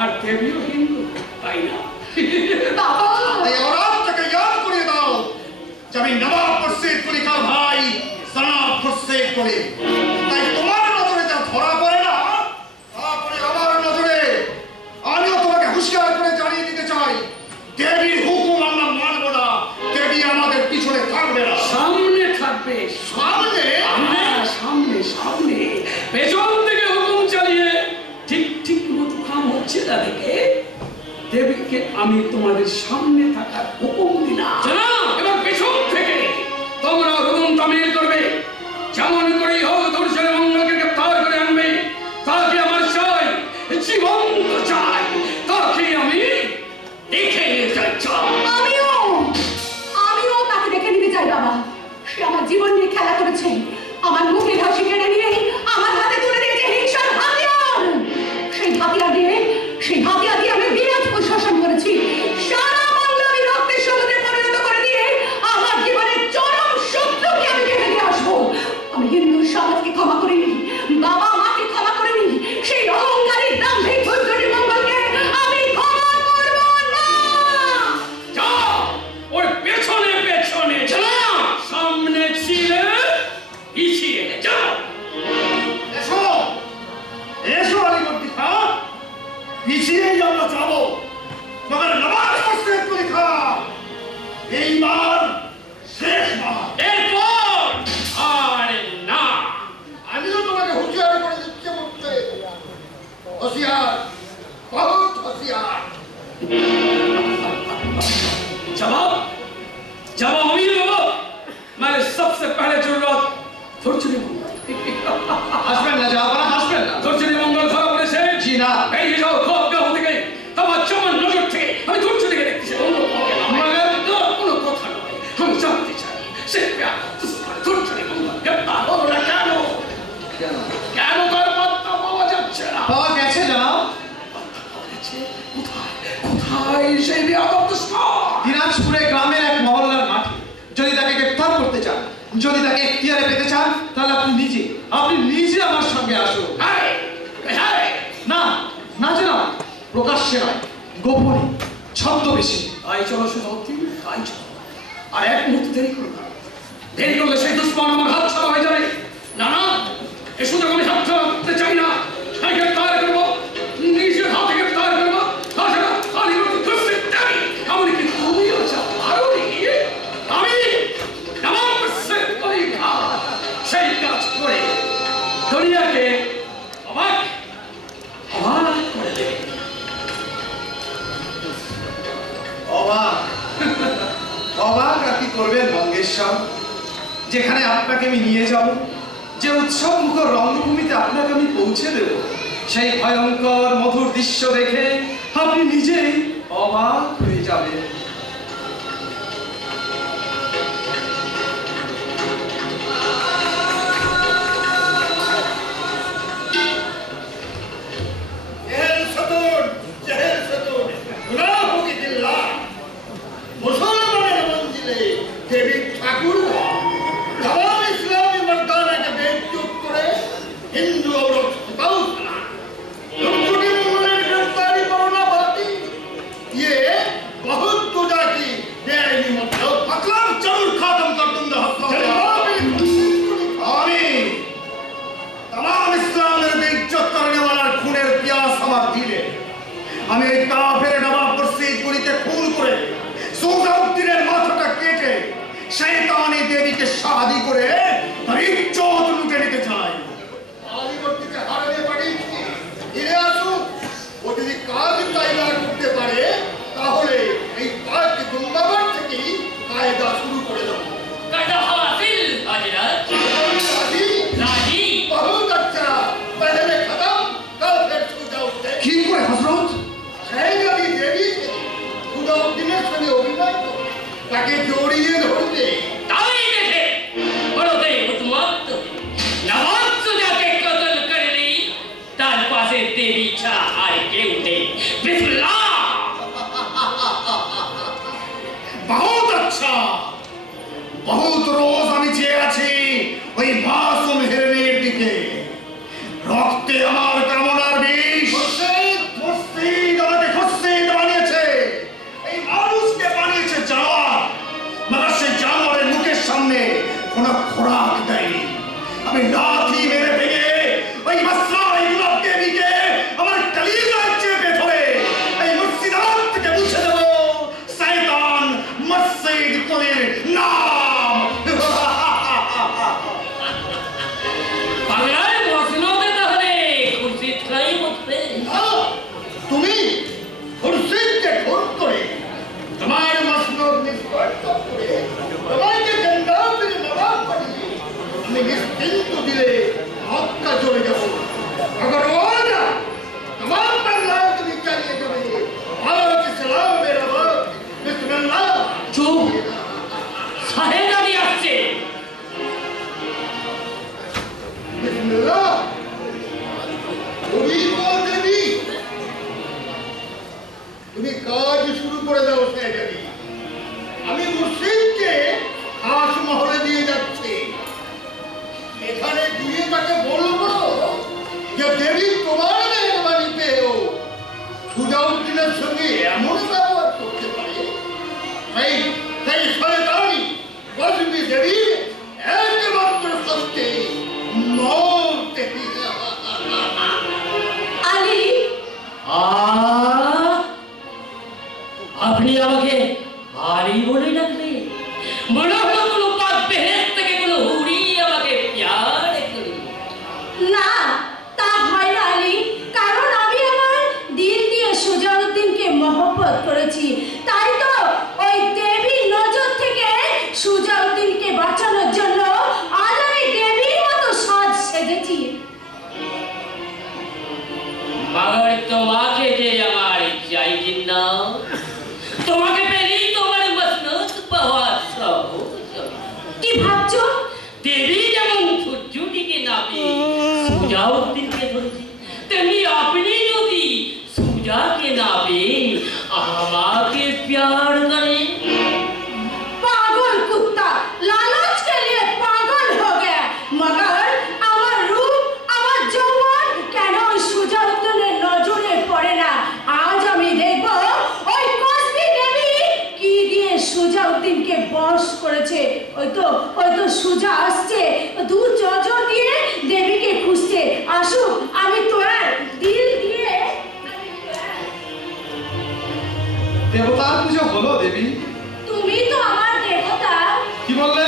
আর দেবীও হিন্দু, তাই না? বাবা, এই অরাজটাকে ইয়াদ করিয়ে দাও যে আমি নবাব খুরশিদ কুলি খান ভাই জনাব খুরশিদ কুলি। তাই তোমার নজরে যা ধরা পড়ে না, তারপরে আমার নজরে আমিও তোমাকে হুঁশিয়ার করে জানিয়ে দিতে চাই, দেবীর হুকুম আমরা মানব না, দেবী আমাদের পিছনে থাকবে না। সামনে থাকবে, সামনে সামনে সামনে, পেছন থেকে হুকুম চালিয়ে ঠিক ঠিক মতো কাম হচ্ছে না দেখে দেবীকে আমি তোমাদের সামনে থাকার হুকুম দিলাম, এবং পেছন থেকে তোমরা হুকুম তামিল করবে, যেমন করেই হোক দুর্যোগ মঙ্গলকে গ্রেফতার করে আনবে, তাকে আমার চাই, জীবন্ত চাই, তাকে আমি দেখে নিতে চাই। আমিও তাকে দেখে নিতে চাই বাবা। সে আমার জীবন নিয়ে খেলা করেছে, আমার মুখে হাসি কেড়ে নিয়ে আমার হাতে তুলে দিয়েছে হিংসার হাতিয়ার। সেই হাতিয়ার দিয়ে আমি দিনাজপুর শাসন করেছি, সারা বাংলা আমি রক্তের সমুদ্রে পরিণত করে দিয়ে আমার জীবনের চরম শত্রুকে আমি কেটে দিয়ে আসবো। আমি হিন্দু সমাজকে ক্ষমা করিনি, বাবা মাকে ক্ষমা করিনি, সেই অহংকারী দাম্ভিক ধৈর্যটি মঙ্গলকে আমি ক্ষমা করব না। যাও ওর পেছনে পেছনে যাও, সামনে ছিলে পিছিয়ে যাও। এসো এসো আলীবর্দী খান, পিছিয়েই আমরা যাবো, মগর নবাব খুরশিদ কুলি খান এইবার শেষবার। এরপর আর না। আমিও তোমাকে হুঁশিয়ার করে দিচ্ছে বলতে, হুঁশিয়ার, বহুত হুঁশিয়ার। जवाब जवाब हम ही लोगों मैंने सबसे पहले जरूरत धुर्चुरी मंगल হাসবেন না জাহাপনা, হাসবেন না। धुर्चुरी मंगल ধরা পড়েছে জি না। এই যে যাও খোপটা হতে গেলে তোমার চমন নজর থেকে আমি ধুর্চুরিকে দেখতেছি, অন্য কাউকে নয়। মগর কোনো কথা নয়, আমি জানতে চাই সে ধুর্চুরি मंगल গ্রেফতার হলো না কেন? কেন কেন তার পাত্তা পাওয়া যাচ্ছে না? পাওয়া গেছে জানাব, কোথায় কোথায় সেই বেয়াদব দুশ্মন? দিনাজপুরে গ্রামের এক মহল্লার মাঠে। যদি তাকে গ্রেফতার করতে চান, যদি তাকে এখতিয়ারে পেতে চান, তাহলে আপনি নিজে আমার সঙ্গে আসুন। হ্যাঁ হ্যাঁ, না না জানাব, প্রকাশ্যে নয়, গোপনে, ছদ্মবেশে। তাই চলো সুধত্রী, তাই চলো। আর এক মুহূর্ত দেরি করো না, দেরি করলে সেই দুশ্মন আমার হাত ছাড়া হয়ে যাবে। না না, এ সুযোগ আমি হাত ছাড়া করতে চাই না। আমি গ্রেফতার করবো, নিজের হাতে গ্রেফতার করবো, তাছাড়া আলীবর্দী খুরশিদ দেবী এমনকি তুমিও যা পারো নি। আমি নবাব খুরশিদ কুলি খান সেই কাজ করে দুনিয়াকে অবাক অবাক করে দেবে। অবাক অবাক আর কি করবেন মঙ্গেশ্বর? যেখানে আপনাকে আমি নিয়ে যাব, যে উৎসব মুখর রঙ্গভূমিতে আপনাকে আমি পৌঁছে দেব, সেই ভয়ঙ্কর মধুর দৃশ্য দেখে আপনি নিজেই অবাক হয়ে যাবেন। शादी करे তার ইজ্জত লুটে নিতে চায়। আলিবর্তীকে হারাতে পারিনি, ফিরে আসুক। ও যদি কাজ কায়দা করতে পারে তাহলে এই পার্ক গুন্ডাবাদ থেকেই কায়দা শুরু করে দেবো। কায়দা হাসিল হযরত। রাজি? রাজি। बहुत अच्छा। पहले खत्म, कल फिर सुजा उठते। কি করে হযরত? শাহজাদি দেবী খুদাউদ্দিনের সঙ্গে অভিনয় করে তাকে জড়িয়ে ধরতে। তাই দেখে বড়তে উন্মত্ত নবাব সুজাকে কতল করলি, তার পাশে দেবী ছা আর কেউ নেই। বিসমিল্লাহ। बहुत अच्छा, बहुत रोज আমি চেয়ে আছি ওই মাসুম হিরণের দিকে। রক্তে আমার কামনার বিষ। মুর্শিদ আমাকে খুরশিদ বানিয়েছে, এই মানুষকে বানিয়েছে জানোয়ার। মাগার সেই জানোয়ারের মুখের সামনে কোনো খোরাক দেয়নি। আমি লাথি মেরে ভেঙে ওই মাসরাই গুলাব দেবীকে আমার কলিজায় চেপে ধরে এই মুর্শিদাবাদ থেকে মুছে দেবো শয়তান মুর্শিদ কুলের নাম। বাংলার মসনদে তাহলে খুরশিদ খাই বলতে। তুমি খুরশিদকে খুন করে তোমার মসনদ নিষ্কর্ষ করে তোমাকে জঙ্গলের নবাব বানিয়ে আমি নিশ্চিন্ত দিলে মক্কা চলে যাব। अगर वो ना तमाम बंगाल তুমি চালিয়ে যাবে। আলাইহি সালাম মেরা বাপ, বিসমিল্লাহ। চুপ, সাহেজাদি আসছে। বিসমিল্লাহ। ওই দেবী তুমি কাজ শুরু করে দাও শাহজাদি। আমি মুর্শিদকে খাস মহলে দিয়ে যাচ্ছি। এখানে দিয়ে তাকে বলবো যে দেবী তোমার মেহরবানি পেয়েও সুজাউদ্দিনের সঙ্গে এমন ব্যবহার করতে পারে। সেই সেই শয়তানি বসবি দেবীর একমাত্র সত্যি মৌত। আলী, আপনি আমাকে আলী বলে ডাকলেন? মনে হলো কোনো পাক বেহেশত থেকে কোনো হুরি আমাকে প্যার করে। না তা হয় না আলী, কারণ আমি আমার দিল দিয়ে সুজাউদ্দিনকে মহব্বত করেছি। তাই তো ওই দেবীর নজর থেকে সুজাউদ্দিনকে বাঁচানোর জন্য আজ আমি দেবীর মতো সাজ সেজেছি। মগর তোমাকে যে আমার চাই জিন্না, তোমাকে পেলেই তোমার মসনদ পাওয়া সহজ। কি ভাবছো? দেবী যেমন সূর্যটিকে না পেয়ে সুজাউদ্দিনকে ধরেছে, তেমনি আপনি যদি সুজাকে না পেয়ে আমাকে প্যার করেন। पागल कुत्ता, लालच के लिए पागल हो गया। मगर আমার রূপ, আমার যৌবন কেন সুজাউদ্দিনের নজরে পড়ে না? আজ আমি দেখব ওই কসবি দেবী কি দিয়ে সুজাউদ্দিনকে বশ করেছে। ওই তো সুজা আসছে, দু জজর দিয়ে দেবীকে খুঁজছে। আসুক, আমি তোমার দিল দিয়ে দেবতার পুজো হলো দেবী? তুমি তো আমার দেবতা। কি বললে?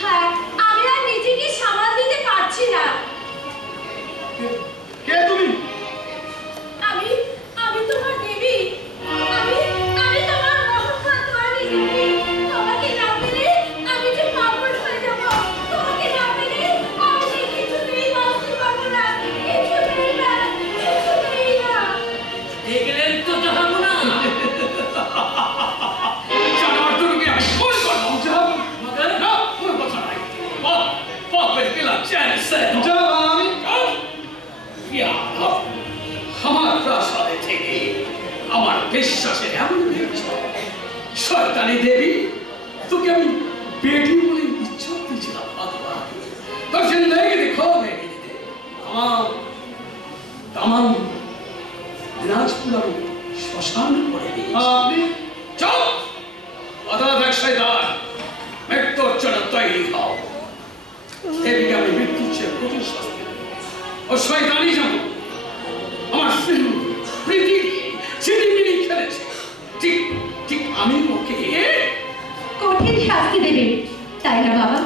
হ্যাঁ, আমি আর নিজেকে সামাল দিতে পারছি না। কে তুমি? আমি তোমার দেবী। আমি তোমার মহব্বত ওয়ালি দেবী। বিশ্বাসের এমন হয়েছে শয়তানি দেবী তোকে আমি বেটি বলে ইচ্ছা দিয়েছিলাম ভগবান তোর জিন্দগি দেখো বেটি তামাম দিনাজপুর আমি শ্মশান করে দিয়েছি আপনি চল অদালত এক শয়তান মৃত্যুর জন্য তৈরি হও দেবীকে আমি মৃত্যুর চেয়ে কঠিন শাস্তি দেব। ও শয়তানি যেমন আমার স্ত্রী প্রীতি চিনিমিনি খেলেছে ঠিক ঠিক আমি ওকে কঠিন শাস্তি দেবে তাই না বাবা?